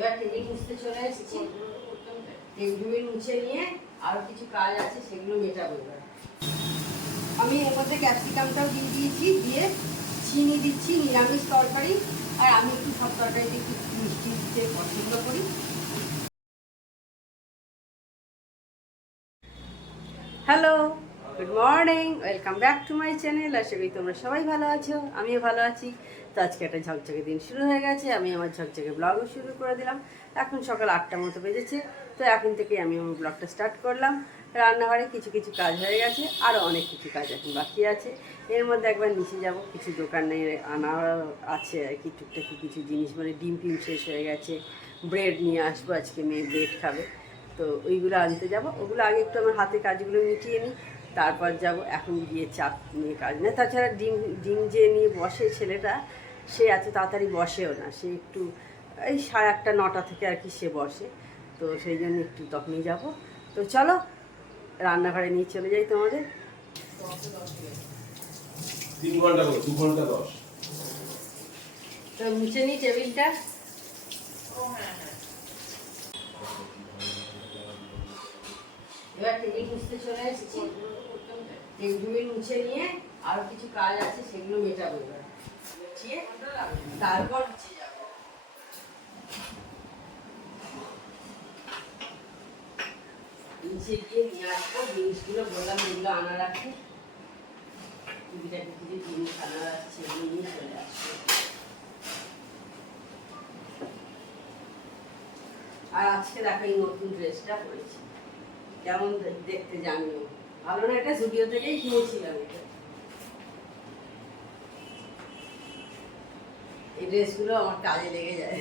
এবার টেবিল মুছতে চলে এসেছি। টেবিল মুছে নিয়ে আরও কিছু কাজ আছে, সেগুলো মেটাবো এবার। আমি এর মধ্যে ক্যাপসিকামটাও দিয়ে দিয়েছি, দিয়ে চিনি দিচ্ছি, নিরামিষ তরকারি। আর আমি একটু সব তরকারিতে একটু মিষ্টি দিতে পছন্দ করি। Hello. Good morning welcome back to my channel আশা করি তোমরা সবাই ভালো আছো। আমিও ভালো আছি। তো আজকে একটা ঝকঝকে দিন শুরু হয়ে গেছে। আমি আমার ঝকঝকে ব্লগও শুরু করে দিলাম। এখন সকাল আটটার মতো বেজেছে। তো এখন থেকে আমি আমার ব্লগটা স্টার্ট করলাম। রান্নাঘরে কিছু কিছু কাজ হয়ে গেছে। আরও অনেক কিছু কাজ এখন বাকি আছে। এর মধ্যে একবার নিচে যাব। কিছু দোকানে আনা আছে আর কি। টুকটাকি কিছু জিনিস মানে ডিম টিম শেষ হয়ে গেছে। ব্রেড নিয়ে আসব। আজকে মেয়ে ব্রেড খাবে। তো ওইগুলো আনতে যাব। ওগুলো আগে একটু আমার হাতে কাজগুলো মিটিয়ে নিই। তারপর যাব এখন গিয়ে চাপ নিয়ে কাজ না তাছাড়া ডিম ডিম যে নিয়ে বসে ছেলেটা সে এত তাড়াতাড়ি বসেও না। সে একটু এই সাড়ে আটটা নটা থেকে আর কি সে বসে। তো সেই জন্য একটু তখনই যাব। তো চলো রান্নাঘরে নিয়ে চলে যাই তোমাদের। তিন ঘণ্টা দু ঘণ্টা দশ। তো মুছে নিই টেবিলটা? এবার টেবিল মুছতে চলে এসেছি। টেবিল মুছে নিয়ে কিছু কাজ আছে, সেগুলো মেটাবো মিটিয়ে তারপর নিচে গিয়ে নিয়ে আসব, জিনিসগুলো বললাম এগুলো আনা রাখি টুকিটাকি কিছু জিনিস নিয়ে চলে আসব। আর আজকে দেখো এই নতুন ড্রেসটা পরেছি। কেমন দেখতে জানলো। ভালো না, এটা স্টুডিও থেকেই কিনেছিলাম এটা। এই ড্রেসগুলো আমার কাজে লেগে যায়।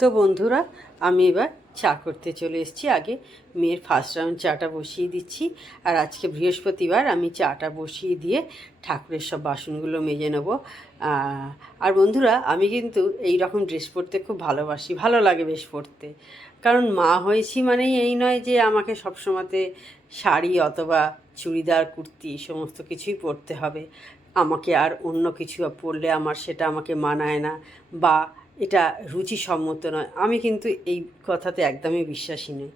তো বন্ধুরা, আমি এবার চা করতে চলে এসেছি। আগে মেয়ের ফার্স্ট রাউন্ড চাটা বসিয়ে দিচ্ছি। আর আজকে বৃহস্পতিবার আমি চাটা বসিয়ে দিয়ে ঠাকুরের সব বাসনগুলো মেজে নেব। আর বন্ধুরা, আমি কিন্তু এই রকম ড্রেস পরতে খুব ভালোবাসি। ভালো লাগে বেশ পরতে। কারণ মা হয়েছি মানেই এই নয় যে আমাকে সবসময়তে শাড়ি অথবা চুড়িদার, কুর্তি সমস্ত কিছুই পরতে হবে। আমাকে আর অন্য কিছু পরলে আমার সেটা আমাকে মানায় না। বা এটা রুচিসম্মত নয়। আমি কিন্তু এই কথাতে একদমই বিশ্বাসী নই।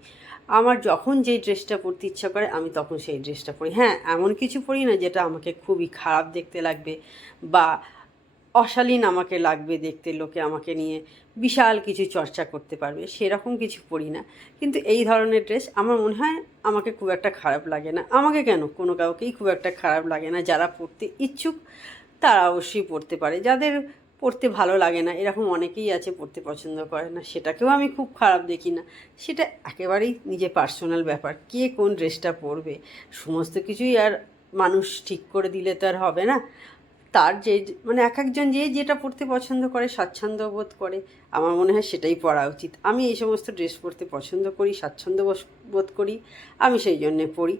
আমার যখন যেই ড্রেসটা পরতে ইচ্ছা করে, আমি তখন সেই ড্রেসটা পরি। হ্যাঁ এমন কিছু পরি না যেটা আমাকে খুবই খারাপ দেখতে লাগবে বা অশালীন আমাকে লাগবে দেখতে, লোকে আমাকে নিয়ে বিশাল কিছু চর্চা করতে পারবে, সেরকম কিছু পরি না। কিন্তু এই ধরনের ড্রেস আমার মনে হয় আমাকে খুব একটা খারাপ লাগে না। আমাকে কেন? কোনো কাউকেই খুব একটা খারাপ লাগে না। যারা পড়তে ইচ্ছুক, তারা অবশ্যই পড়তে পারে। যাদের পড়তে ভালো লাগে না। এরকম অনেকেই আছে পড়তে পছন্দ করে না। সেটাকেও আমি খুব খারাপ দেখি না। সেটা একেবারেই নিজের পার্সোনাল ব্যাপার। কে কোন ড্রেসটা পরবে? সমস্ত কিছুই আর মানুষ ঠিক করে দিলে তো আর হবে না। তার যে মানে এক একজন যে যেটা পড়তে পছন্দ করে, স্বাচ্ছন্দ্য বোধ করে, আমার মনে হয় সেটাই পরা উচিত। আমি এই সমস্ত ড্রেস পরতে পছন্দ করি, স্বাচ্ছন্দ্য বোধ করি, আমি সেই জন্যে পড়ি।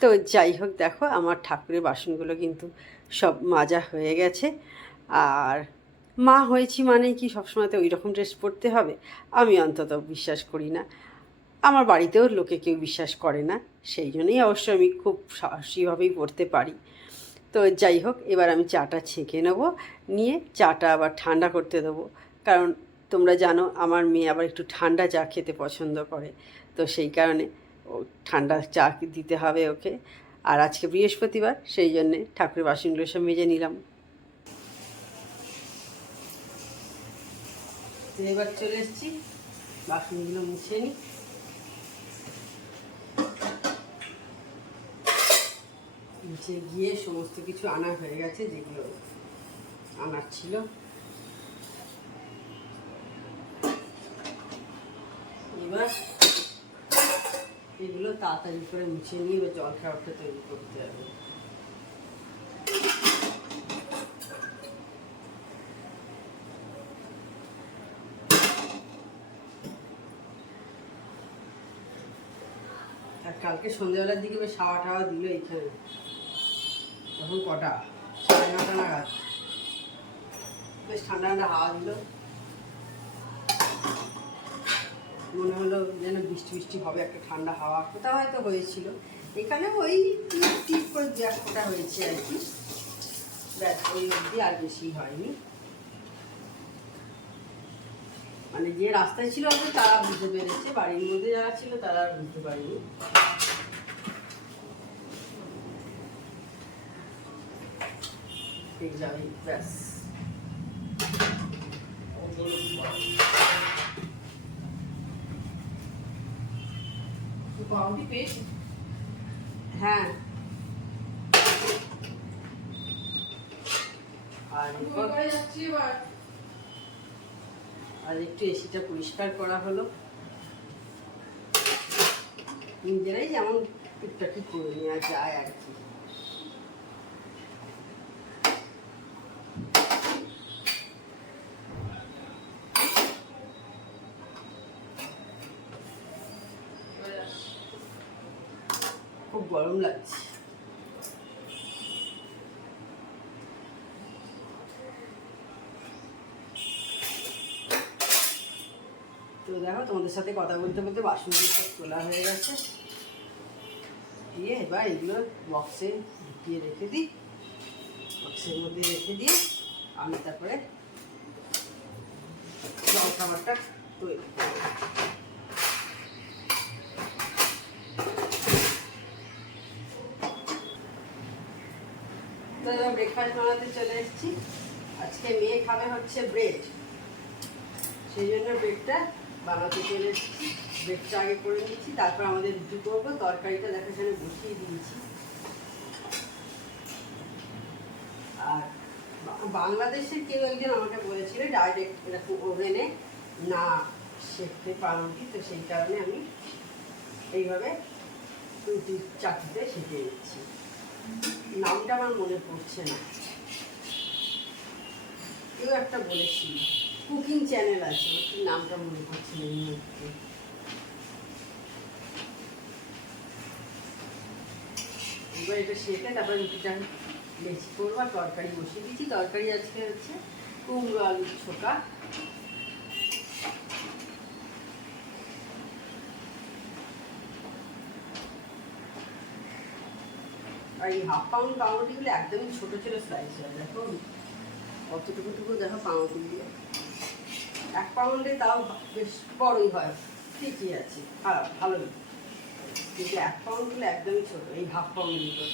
তো যাই হোক, দেখো, আমার ঠাকুরের বাসনগুলো কিন্তু সব মাজা হয়ে গেছে। আর মা হয়েছি মানেই কি সবসময় তো ওই রকম ড্রেস পরতে হবে? আমি অন্তত বিশ্বাস করি না। আমার বাড়িতেও লোকে কেউ বিশ্বাস করে না, সেই জন্যই অবশ্য আমি খুব সাহসীভাবেই পড়তে পারি। তো যাই হোক, এবার আমি চাটা ছেঁকে নেব, নিয়ে চাটা আবার ঠান্ডা করতে দেবো। কারণ তোমরা জানো, আমার মেয়ে আবার একটু ঠান্ডা চা খেতে পছন্দ করে। তো সেই কারণে ও ঠান্ডা চা দিতে হবে ওকে। আর আজকে বৃহস্পতিবার, সেই জন্যে ঠাকুরের বাসনগুলো সব মেজে নিলাম। এবার চলে এসেছি। বাসনগুলো মুছে নিই নিচে গিয়ে সমস্ত কিছু আনা হয়ে গেছে, যেগুলো আনার ছিল। এবার এগুলো তাড়াতাড়ি করে মুছে নিয়ে এবার জল খাবারটা তৈরি করতে হবে। আর কালকে সন্ধ্যেবেলার দিকে বেশ হাওয়া টাওয়া দিল এইখানে। তখন কটা? সাড়ে নটা নাগাদ। বেশ ঠান্ডা ঠান্ডা হাওয়া দিল। মনে হলো যেন বৃষ্টি বৃষ্টি হবে, একটা ঠান্ডা হাওয়া। কোথাও হয়তো হয়েছিল। এখানে ওই টিপ করে দু হয়েছে আর কি। ব্যাস, ওই অবধি আর বেশি হয়নি। মানে যে রাস্তায় ছিল হয়তো তারা বুঝতে পেরেছে বাড়ির মধ্যে যারা ছিল তারা আর বুঝতে পারেনি। ব্যাস। পাউরুটি পেয়েছি? হ্যাঁ। আর যাচ্ছি এবার। আর একটু এসিটা পরিষ্কার করা হলো। নিজেরাই যেমন টুকটাকি করে নেওয়া যায় আর কি। খুব গরম লাগছে। দেখো, তোমাদের সাথে কথা বলতে বলতে বাসনগুলো সব তোলা হয়ে গেছে। দিয়ে এবার এগুলো বক্সে ঢুকিয়ে রেখে দিই। বক্সের মধ্যে রেখে দিয়ে আমি তারপরে জল খাবারটা তৈরি তো ব্রেকফাস্ট বানাতে চলে এসেছি। আজকে মেয়ে খাবে হচ্ছে ব্রেড সেই জন্য ব্রেডটা বানাতে এসেছি ব্রেডটা আগে করে নিচ্ছি তারপর আমাদের রুটি করব, তরকারিটা দেখা এখানে বসিয়ে দিয়েছি। আর বাংলাদেশের কেউ একজন আমাকে বলেছিল ডাইরেক্ট এরকম ওভেনে না শেখতে পারোটি তো সেই কারণে আমি এইভাবে রুটির চাকরিতে শিখে নিচ্ছি। নামটা আমার মনে পড়ছে না। কেউ একটা বলেছিল। কুকিং চ্যানেল আছে ঠিক নামটা মনে না এই মুহূর্তে। এবার এটা তারপর তরকারি বসিয়ে তরকারি আজকে হচ্ছে কুমড়ো আর এই হাফ পাউন্ড পাউরুটিগুলো একদমই ছোটো ছোটো স্লাইস হয়, দেখো। অতটুকু টুকু দেখো পাউরুটিগুলো এক পাউন্ডে তাও বেশ বড়ই হয়। ঠিকই আছে, খারাপ, ভালোই। কিন্তু এক পাউন্ড হলে একদমই ছোটো, এই হাফ পাউন্ডগুলো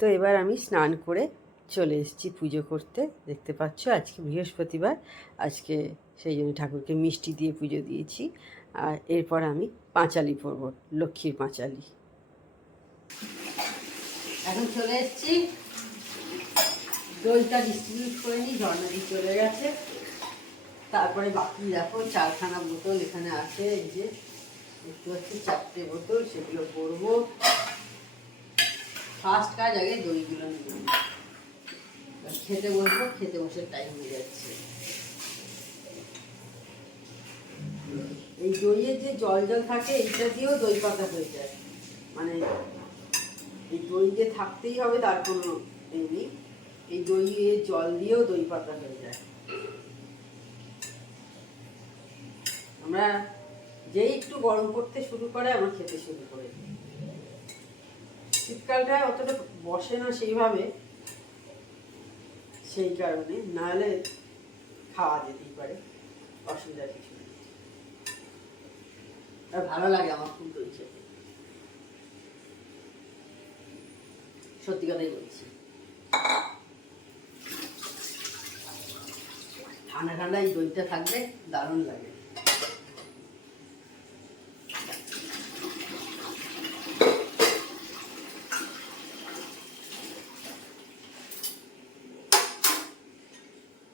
তো এবার আমি স্নান করে চলে এসেছি পুজো করতে। দেখতে পাচ্ছ, আজকে বৃহস্পতিবার। আজকে সেই জন্য ঠাকুরকে মিষ্টি দিয়ে পুজো দিয়েছি। আর এরপর আমি পাঁচালি পরব, লক্ষ্মীর পাঁচালি। এখন চলে এসেছি। দইটা ডিস্ট্রিবিউট করে নিই ঝর্ণাদি চলে গেছে। তারপরে বাকি দেখো, চারখানা বোতল এখানে আছে, এই যে দেখতে পাচ্ছি চারটে বোতল, সেগুলো করব ফার্স্ট কাজ আগে দইগুলো নিয়ে খেতে বসবো, খেতে বসে টাইম হয়ে যাচ্ছে। এই দইয়ের যে জল জল থাকে, এইটা দিয়েও দই পাতা হয়ে যায়। মানে এই দই যে থাকতেই হবে, তার কোনো এ নেই। এই দইয়ের জল দিয়েও দই পাতা হয়ে যায়। আমরা যেই একটু গরম করতে শুরু করে, আমরা খেতে শুরু করে। শীতকালটায় অতটা বসে না সেইভাবে, সেই কারণে। নাহলে খাওয়া যেতেই পারে, অসুবিধা কিছু নেই। আর ভালো লাগে আমার খুব দই খেতে সত্যি কথাই বলছি। ঠান্ডা ঠান্ডা এই দইটা থাকবে দারুণ লাগে।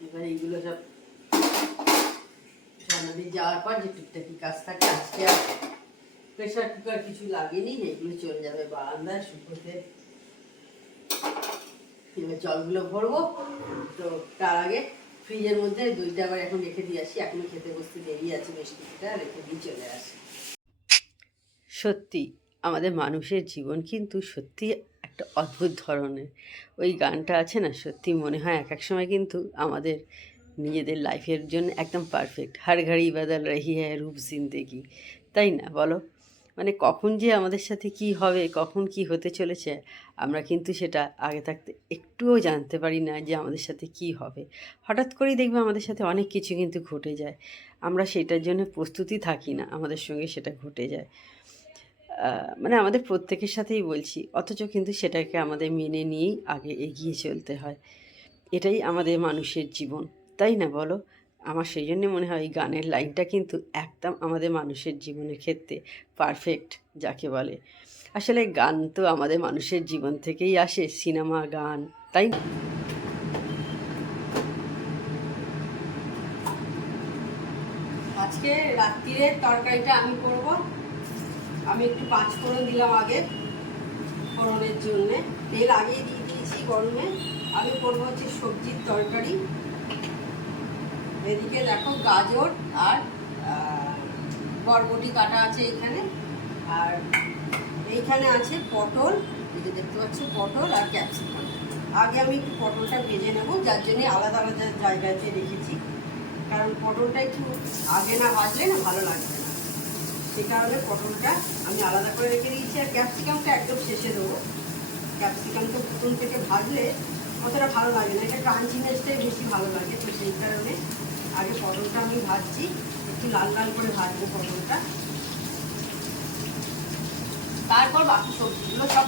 এবার এইগুলো সব সামনে যাওয়ার পর যে টুকটাকি কাজ থাকে, আজকে প্রেশার কুকার কিছু লাগেনি, এগুলো চলে যাবে বারান্দায় শুকোতে। এবার জলগুলো ভরবো। তো তার আগে ফ্রিজের মধ্যে দুইটা আবার এখন রেখে দিয়ে আসি। এখনও খেতে বসতে দেরি আছে কিছুটা রেখে দিয়ে চলে আসি। সত্যি, আমাদের মানুষের জীবন কিন্তু সত্যি একটা অদ্ভুত ধরনের। ওই গানটা আছে না, সত্যি মনে হয় এক এক সময় কিন্তু আমাদের নিজেদের লাইফের জন্য একদম পারফেক্ট হার ঘাড়ি বদল রহি হ্যায় রূপ জিন্দেগি। তাই না বলো? মানে কখন যে আমাদের সাথে কি হবে, কখন কি হতে চলেছে, আমরা কিন্তু সেটা আগে থাকতে একটুও জানতে পারি না যে আমাদের সাথে কি হবে। হঠাৎ করেই দেখবে আমাদের সাথে অনেক কিছু কিন্তু ঘটে যায়। আমরা সেটার জন্য প্রস্তুতি থাকি না, আমাদের সঙ্গে সেটা ঘটে যায়। মানে আমাদের প্রত্যেকের সাথেই বলছি, অথচ কিন্তু সেটাকে আমাদের মেনে নিয়েই আগে এগিয়ে চলতে হয়। এটাই আমাদের মানুষের জীবন, তাই না বলো? আমার সেই জন্যে মনে হয় এই গানের লাইনটা কিন্তু একদম আমাদের মানুষের জীবনের ক্ষেত্রে পারফেক্ট যাকে বলে। আসলে গান তো আমাদের মানুষের জীবন থেকেই আসে, সিনেমা, গান, তাই আজকে রাত্রিরের তরকারিটা আমি করব। আমি একটু পাঁচ ফোড়ন দিলাম আগে ফোড়নের জন্যে। তেল আগেই দিয়ে দিয়েছি গরমে। আমি করব হচ্ছে সবজির তরকারি। এদিকে দেখো গাজর আর বরবটি কাটা আছে এখানে। আর এইখানে আছে পটল, এই যে দেখতে পাচ্ছ পটল আর ক্যাপসিকাম। আগে আমি একটু পটলটা ভেজে নেব, যার জন্য আলাদা আলাদা জায়গাতে রেখেছি। কারণ পটলটা একটু আগে না ভাজলে না ভালো লাগবে না। সে কারণে পটলটা আমি আলাদা করে রেখে দিয়েছি। আর ক্যাপসিকামটা একদম শেষে দেবো। ক্যাপসিকামটা প্রথম থেকে ভাজলে অতটা ভালো লাগে না, এটা ক্রাঞ্চিনেসটাই বেশি ভালো লাগে তো সেই কারণে আগে পটলটা আমি ভাজছি, একটু লাল লাল করে ভাজবো পটলটা। তারপর বাকি সবজিগুলো সব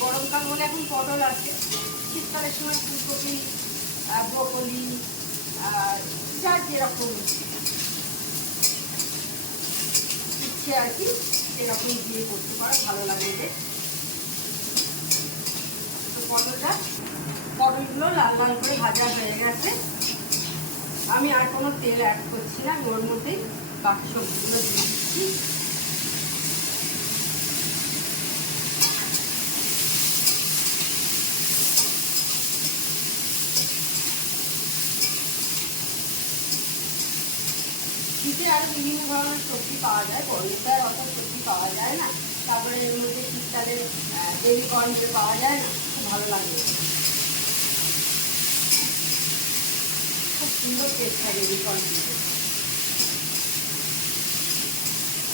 গরমকাল বলে এখন পটল আছে। শীতকালের সময় ফুলকপি ব্রকলি, আর যার যেরকম ইচ্ছে আর কি, সেরকম দিয়ে করতে পারো, ভালো লাগে যে পটলগুলো লাল লাল করে ভাজা হয়ে গেছে। আমি আর কোনো তেল অ্যাড করছি না ওর মধ্যেই বাকি সবজিগুলো দিয়ে দিচ্ছি। শীতে আরও বিভিন্ন ধরনের সবজি পাওয়া যায় গরমে আর অত সবজি পাওয়া যায় না। তারপরে এর মধ্যে শীতকালে বেবি কর্নগুলো পাওয়া যায় না। ভালো লাগে। খুব সুন্দর টেস্ট হয় বেবি কর্ন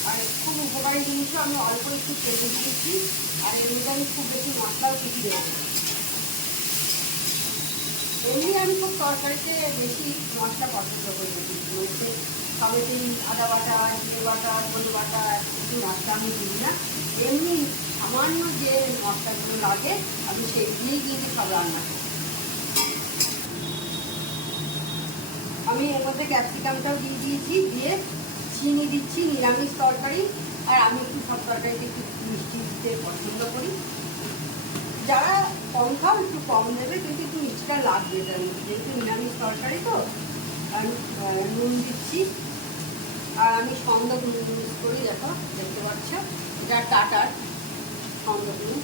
আর খুব উপকারী জিনিসও, আমি অল্প একটু তেল দিয়েছি, আর মধ্যে আমি খুব বেশি মশলাও কিছু দেবো এমনি আমি খুব তরকারিতে বেশি মশলা পছন্দ করি মধ্যে সবেতে আদা বাটা, জিরে বাটা, ধনে বাটা একটু মশলা আমি দিই না। এমনি সামান্য যে মশলাগুলো লাগে, আমি দিয়েই কিন্তু সব রান্না করি। আমি এর মধ্যে ক্যাপসিকামটাও দিয়ে দিয়েছি, দিয়ে চিনি দিচ্ছি, নিরামিষ তরকারি, আর আমি একটু সব তরকারিতে একটু মিষ্টি দিতে পছন্দ করি। যারা কম খাও, একটু কম দেবে, কিন্তু একটু মিষ্টিটা লাগবে এটার মধ্যে। যেহেতু নিরামিষ তরকারি তো নুন দিচ্ছি। আর আমি সন্ধ্যা নুন ইউজ করি, দেখো, দেখতে পাচ্ছ? এটা টাটার। নুন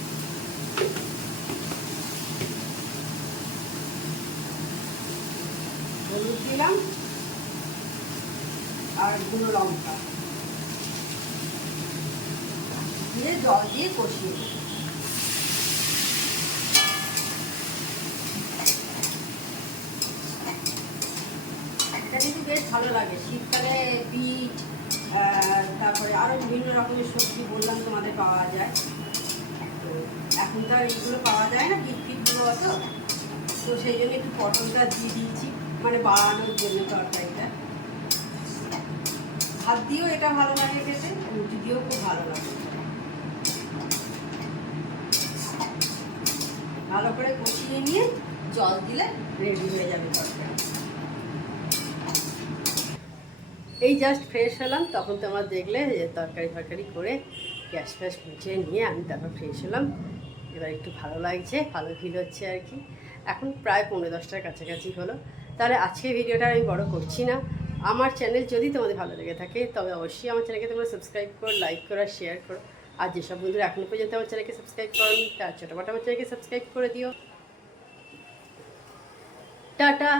হলুদ দিলাম আর গুঁড়ো লঙ্কা দিয়ে জল দিয়ে কষিয়ে এটা কিন্তু বেশ ভালো লাগে শীতকালে বিট তারপরে আরও বিভিন্ন রকমের সবজি বললাম তোমাদের পাওয়া যায় এখন তো আর এইগুলো পাওয়া যায় না বিট ফিটগুলো অত। তো সেই জন্য একটু পটলটা দিয়ে দিয়েছি মানে বাড়ানোর জন্য তরকারিটা। ভাত দিয়েও এটা ভালো লাগে খেতে, রুটি দিয়েও খুব ভালো লাগে। ভালো করে কষিয়ে নিয়ে জল দিলে রেডি হয়ে যাবে তরকারি। এই জাস্ট ফ্রেশ হলাম, তখন তোমার দেখলে তরকারি ফরকারি করে গ্যাস ফ্যাস মুছে নিয়ে আমি তারপর ফ্রেশ এবার একটু ভালো লাগছে, ভালো ফিল হচ্ছে আর কি। এখন প্রায় পনেরো দশটার কাছাকাছি হলো। তাহলে আজকে ভিডিওটা আমি বড় করছি না। আমার চ্যানেল যদি তোমাদের ভালো লেগে থাকে, তবে অবশ্যই আমার চ্যানেলকে তোমরা সাবস্ক্রাইব করো লাইক করো শেয়ার করো। আর যেসব বন্ধুরা এখনও পর্যন্ত আমার চ্যানেলকে সাবস্ক্রাইব করোনি, তার ছোটোখাটো আমার চ্যানেলকে সাবস্ক্রাইব করে দিও। টাটা!